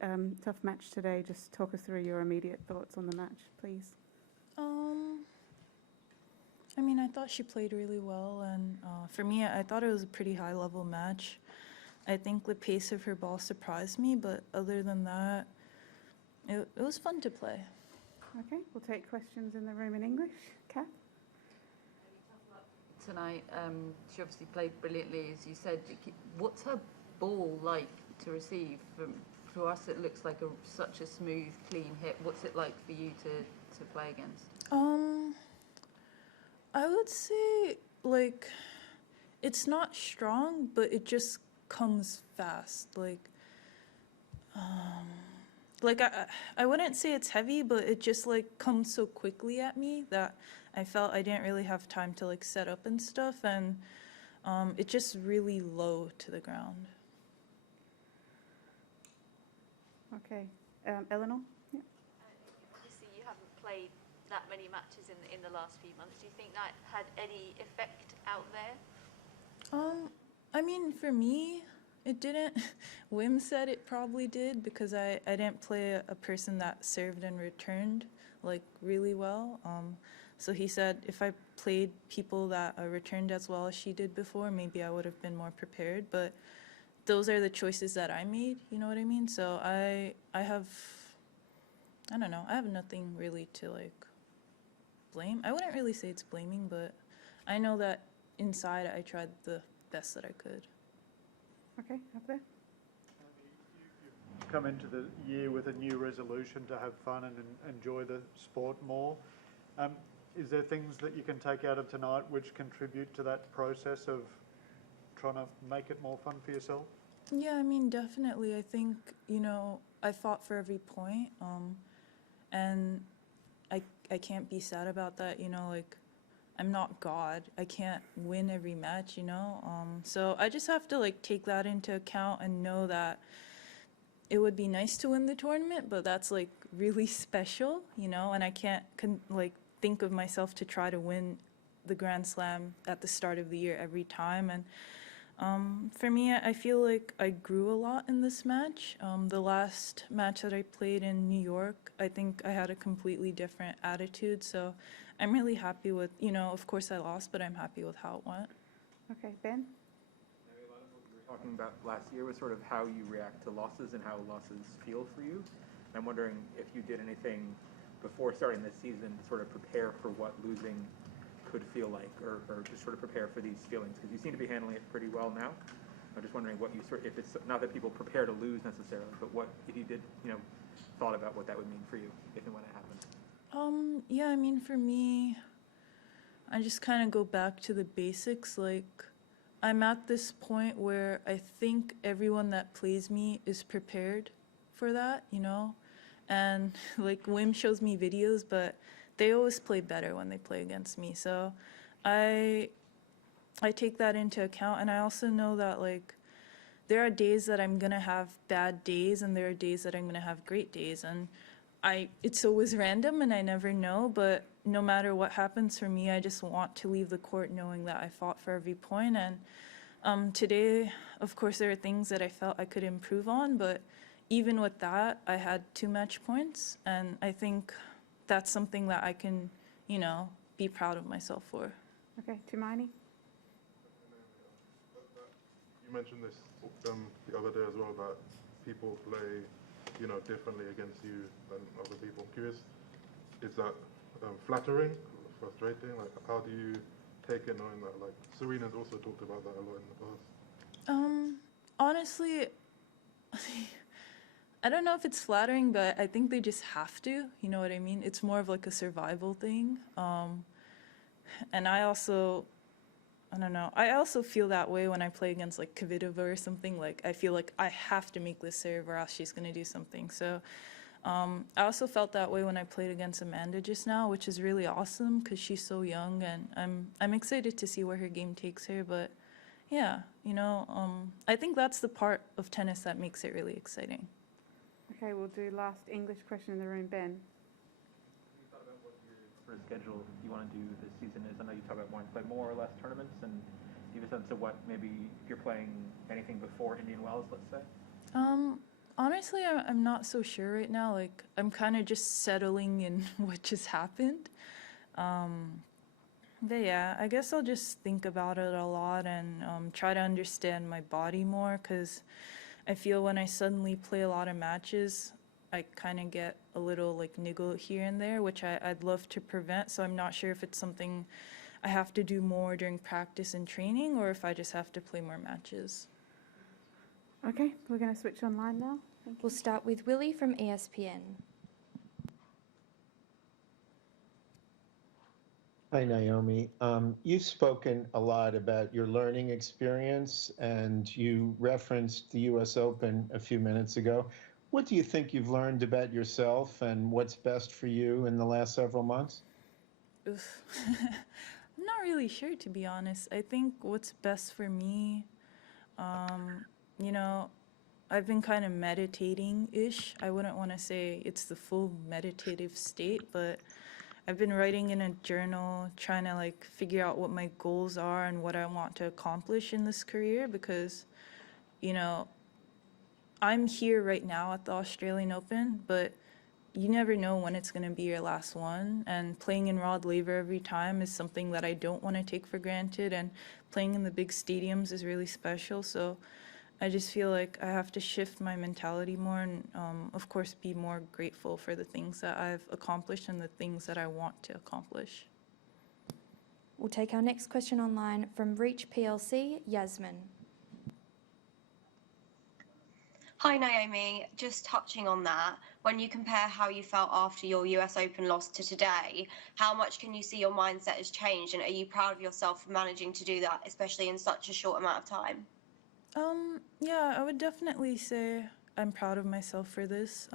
Naomi, tough match today. Just talk us through your immediate thoughts on the match, please. I mean, I thought she played really well, and for me, I thought it was a pretty high-level match. I think the pace of her ball surprised me, but other than that, it was fun to play. Okay, we'll take questions in the room in English. Kath? Tonight, she obviously played brilliantly, as you said. What's her ball like to receive? For us, it looks like such a smooth, clean hit. What's it like for you to play against? I would say, like, it's not strong, but it just comes fast. I wouldn't say it's heavy, but it just, like, comes so quickly at me that I felt I didn't really have time to, like, set up and stuff, and it's just really low to the ground. Okay. Eleanor? Yeah. Obviously, you haven't played that many matches in the last few months. Do you think that had any effect out there? I mean, for me, it didn't. Wim said it probably did because I didn't play a person that served and returned, like, really well. So he said if I played people that returned as well as she did before, maybe I would have been more prepared. But those are the choices that I made, you know what I mean? So I don't know, I have nothing really to, like, blame. I wouldn't really say it's blaming, but I know that inside I tried the best that I could. Okay, up there. You've come into the year with a new resolution to have fun and enjoy the sport more. Is there things that you can take out of tonight which contribute to that process of trying to make it more fun for yourself? Yeah, I mean, definitely. I think, you know, I fought for every point, and I can't be sad about that, you know, like, I'm not God. I can't win every match, you know? So I just have to, like, take that into account and know that it would be nice to win the tournament, but that's, like, really special, you know? And I can't, like, think of myself to try to win the Grand Slam at the start of the year every time. And for me, I feel like I grew a lot in this match. The last match that I played in New York, I think I had a completely different attitude. So I'm really happy with, you know, of course I lost, but I'm happy with how it went. Okay, Ben? A lot of what you were talking about last year was sort of how you react to losses and how losses feel for you. And I'm wondering if you did anything before starting this season to sort of prepare for what losing could feel like, or just sort of prepare for these feelings, because you seem to be handling it pretty well now. I'm just wondering what you if it's not that people prepare to lose necessarily, but what if you did, you know, thought about what that would mean for you if and when it happened. Yeah, I mean, for me, I just kind of go back to the basics. Like, I'm at this point where I think everyone that plays me is prepared for that, you know? And, like, Wim shows me videos, but they always play better when they play against me. So I take that into account, and I also know that, like, there are days that I'm gonna have bad days, and there are days that I'm gonna have great days, and it's always random, and I never know. But no matter what happens for me, I just want to leave the court knowing that I fought for every point. And today, of course, there are things that I felt I could improve on, but even with that, I had 2 match points, and I think that's something that I can, you know, be proud of myself for. Okay, Tumaini? You mentioned this the other day as well, about people play, you know, differently against you than other people. I'm curious, is that flattering, frustrating? Like, how do you take it knowing that, like, Serena's also talked about that a lot in the past? Honestly, I don't know if it's flattering, but I think they just have to, you know what I mean? It's more of like a survival thing. And I don't know, I also feel that way when I play against, like, Kvitova or something. Like, I feel like I have to make this serve or else she's gonna do something. So I also felt that way when I played against Amanda just now, which is really awesome because she's so young, and I'm excited to see where her game takes her. But yeah, you know, I think that's the part of tennis that makes it really exciting. Okay, we'll do last English question in the room. Ben? Have you thought about what your sort of schedule you want to do this season is? I know you talk about wanting to play more or less tournaments, and do you have a sense of what maybe if you're playing anything before Indian Wells, let's say? Honestly, I'm not so sure right now. Like, I'm kind of just settling in what just happened. But yeah, I guess I'll just think about it a lot and try to understand my body more, because I feel when I suddenly play a lot of matches, I kind of get a little like niggle here and there, which I'd love to prevent. So I'm not sure if it's something I have to do more during practice and training, or if I just have to play more matches. Okay, we're going to switch online now. Thank you. We'll start with Willie from ESPN. Hi, Naomi. You've spoken a lot about your learning experience, and you referenced the U.S. Open a few minutes ago. What do you think you've learned about yourself and what's best for you in the last several months? Oof. I'm not really sure, to be honest. I think what's best for me, you know, I've been kind of meditating-ish. I wouldn't want to say it's the full meditative state, but I've been writing in a journal, trying to like figure out what my goals are and what I want to accomplish in this career, because, you know, I'm here right now at the Australian Open, but you never know when it's going to be your last one. And playing in Rod Laver every time is something that I don't want to take for granted. And playing in the big stadiums is really special. So I just feel like I have to shift my mentality more and, of course, be more grateful for the things that I've accomplished and the things that I want to accomplish. We'll take our next question online from Reach PLC, Yasmin. Hi Naomi, just touching on that, when you compare how you felt after your US Open loss to today, how much can you see your mindset has changed, and are you proud of yourself for managing to do that, especially in such a short amount of time? Yeah, I would definitely say I'm proud of myself for this.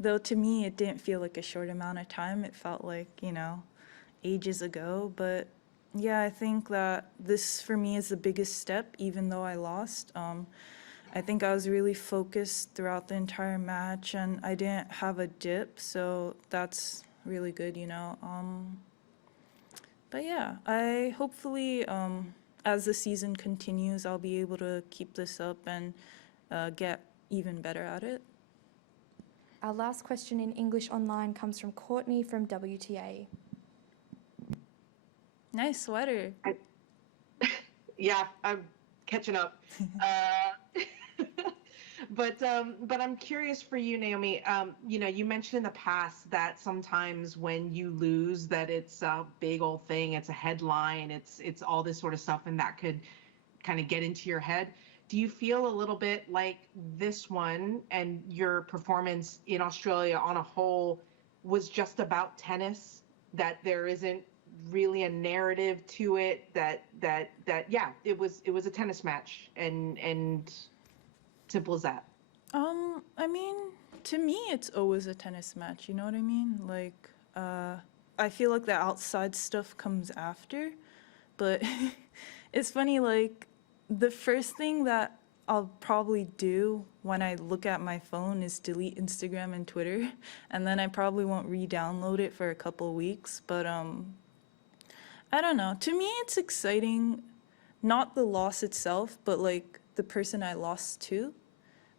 Though to me, it didn't feel like a short amount of time. It felt like, you know, ages ago. But yeah, I think that this for me is the biggest step, even though I lost. I think I was really focused throughout the entire match, and I didn't have a dip, so that's really good, you know. But yeah, I hopefully, as the season continues, I'll be able to keep this up and get even better at it. Our last question in English online comes from Courtney from WTA. Nice sweater. Yeah, I'm catching up. But I'm curious for you, Naomi. You know, you mentioned in the past that sometimes when you lose, that it's a big old thing, it's a headline, it's all this sort of stuff, and that could kind of get into your head. Do you feel a little bit like this one and your performance in Australia on a whole was just about tennis, that there isn't really a narrative to it, that yeah, it was a tennis match, and simple as that? I mean, to me, it's always a tennis match, you know what I mean? Like, I feel like the outside stuff comes after, but it's funny, like, the first thing that I'll probably do when I look at my phone is delete Instagram and Twitter, and then I probably won't re-download it for a couple weeks, but I don't know. To me, it's exciting, not the loss itself, but like the person I lost to,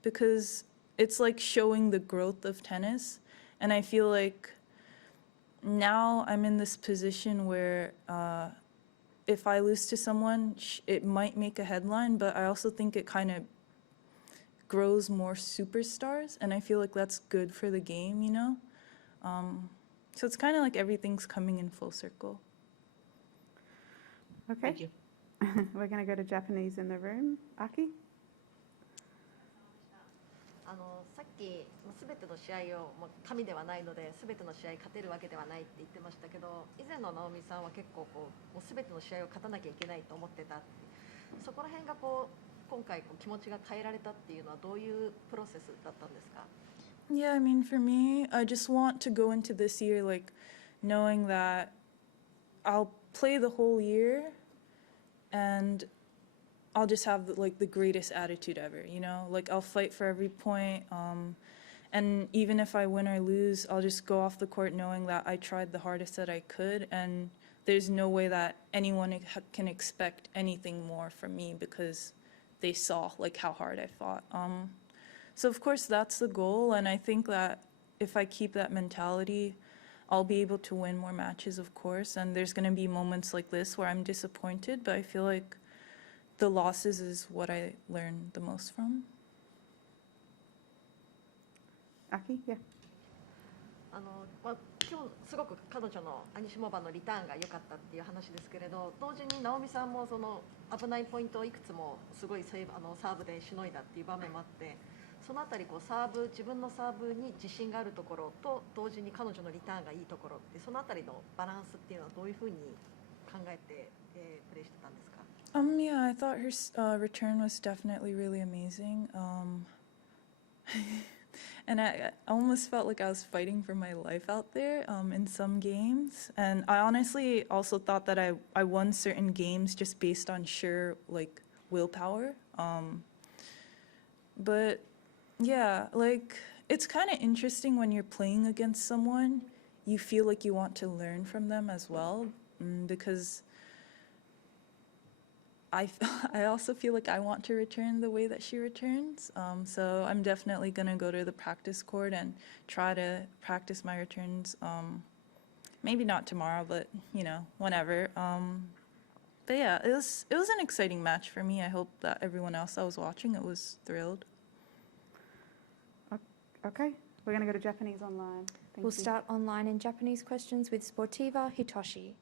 because it's like showing the growth of tennis. And I feel like now I'm in this position where if I lose to someone, it might make a headline, but I also think it kind of grows more superstars, and I feel like that's good for the game, you know? So it's kind of like everything's coming in full circle. Okay. Thank you. We're going to go to Japanese in the room. Aki? さっきすべての試合を神ではないのですべての試合勝てるわけではないって言ってましたけど、以前の直美さんは結構もうすべての試合を勝たなきゃいけないと思ってたって、そこら辺が今回気持ちが変えられたっていうのはどういうプロセスだったんですか? Yeah, I mean, for me, I just want to go into this year like knowing that I'll play the whole year and I'll just have like the greatest attitude ever, you know? Like I'll fight for every point, and even if I win or lose, I'll just go off the court knowing that I tried the hardest that I could, and there's no way that anyone can expect anything more from me because they saw like how hard I fought. So of course that's the goal, and I think that if I keep that mentality, I'll be able to win more matches, of course, and there's going to be moments like this where I'm disappointed, but I feel like the losses is what I learn the most from. Aki, yeah. 今日すごく彼女のアニシモバのリターンが良かったっていう話ですけれど、同時にナオミさんもその危ないポイントをいくつもすごいサーブでしのいだっていう場面もあって、そのあたり自分のサーブに自信があるところと同時に彼女のリターンがいいところって、そのあたりのバランスっていうのはどういうふうに考えて、プレーしてたんですか？ Yeah, I thought her return was definitely really amazing. And I almost felt like I was fighting for my life out there in some games. And I honestly also thought that I won certain games just based on sheer like willpower. But yeah, like it's kind of interesting when you're playing against someone, you feel like you want to learn from them as well, because I also feel like I want to return the way that she returns. So I'm definitely going to go to the practice court and try to practice my returns. Maybe not tomorrow, but, you know, whenever. But yeah, it was an exciting match for me. I hope that everyone else that was watching it was thrilled. Okay, we're going to go to Japanese online. Thank We'll you. start online in Japanese questions with Sportiva Hitoshi.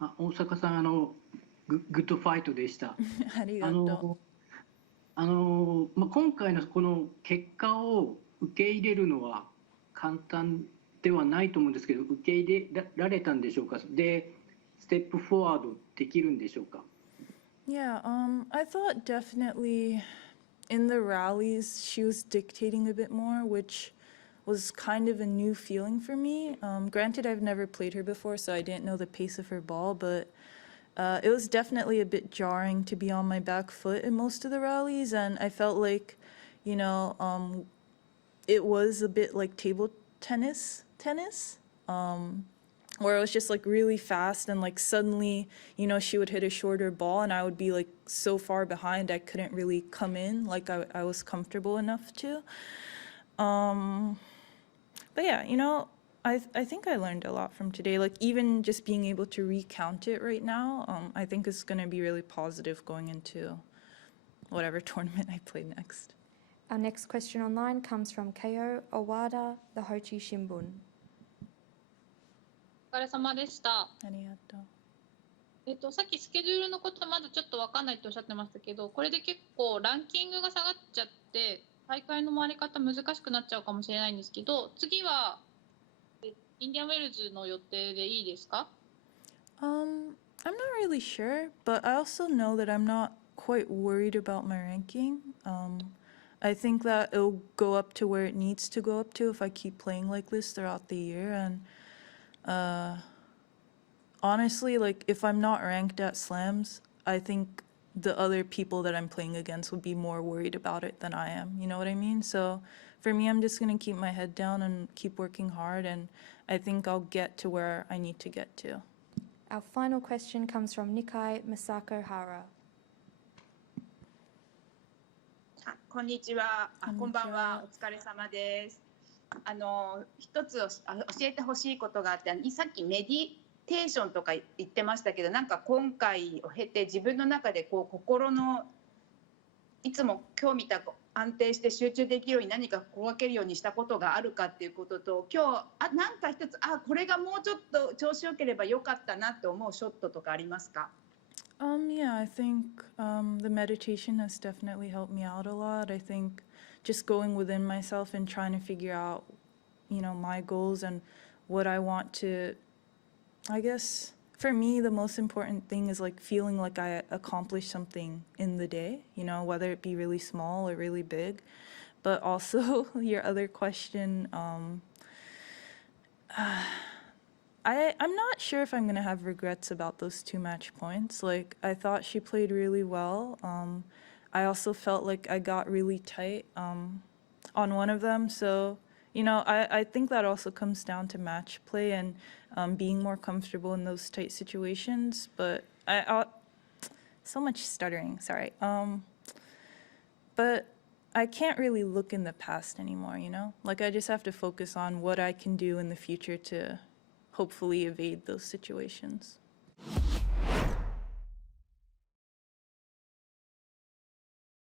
大阪さん、グッドファイトでした。ありがと今回のこの結果を受け入れるのは簡単ではないと思うんですけど、受け入れられたんでしょうか。で、ステップフォワードできるんでしょうか。Yeah, I thought definitely in the rallies she was dictating a bit more, which was kind of a new feeling for me. Granted, I've never played her before, so I didn't know the pace of her ball, but it was definitely a bit jarring to be on my back foot in most of the rallies, and I felt like, you know, it was a bit like table tennis, where it was just like really fast and like suddenly, you know, she would hit a shorter ball and I would be like so far behind I couldn't really come in like I was comfortable enough to. But yeah, you know, I think I learned a lot from today. Like even just being able to recount it right now, I think is going to be really positive going into whatever tournament I play next. Our next question online comes from Keo Owada, the Hochi Shimbun. お疲れ様でした。ありがとう。さっきスケジュールのことまだちょっと分かんないっておっしゃってましたけど、これで結構ランキングが下がっちゃって大会の回り方難しくなっちゃうかもしれないんですけど、次はインディアンウェルズの予定でいいですか？ I'm not really sure, but I also know that I'm not quite worried about my ranking. I think that it'll go up to where it needs to go up to if I keep playing like this throughout the year. And honestly, like if I'm not ranked at slams, I think the other people that I'm playing against would be more worried about it than I am. You know what I mean? So for me, I'm just going to keep my head down and keep working hard. And I think I'll get to where I need to get to. Our final question comes from Nikai Masako Hara. こんにちは。こんばんは。お疲れ様です。一つ教えてほしいことがあって、さっきメディテーションとか言ってましたけど、なんか今回を経て自分の中でこう心のいつも今日見た安定して集中できるように何か心がけるようにしたことがあるかっていうことと、今日なんか一つこれがもうちょっと調子よければよかったなって思うショットとかありますか？Yeah, I think the meditation has definitely helped me out a lot. I think just going within myself and trying to figure out, you know, my goals and what I want to, I guess for me, the most important thing is like feeling like I accomplished something in the day, you know, whether it be really small or really big. But also your other question, I'm not sure if I'm going to have regrets about those 2 match points. Like, I thought she played really well. I also felt like I got really tight on one of them. So, you know, I think that also comes down to match play and being more comfortable in those tight situations. But so much stuttering, sorry. But I can't really look in the past anymore, you know? Like, I just have to focus on what I can do in the future to hopefully evade those situations.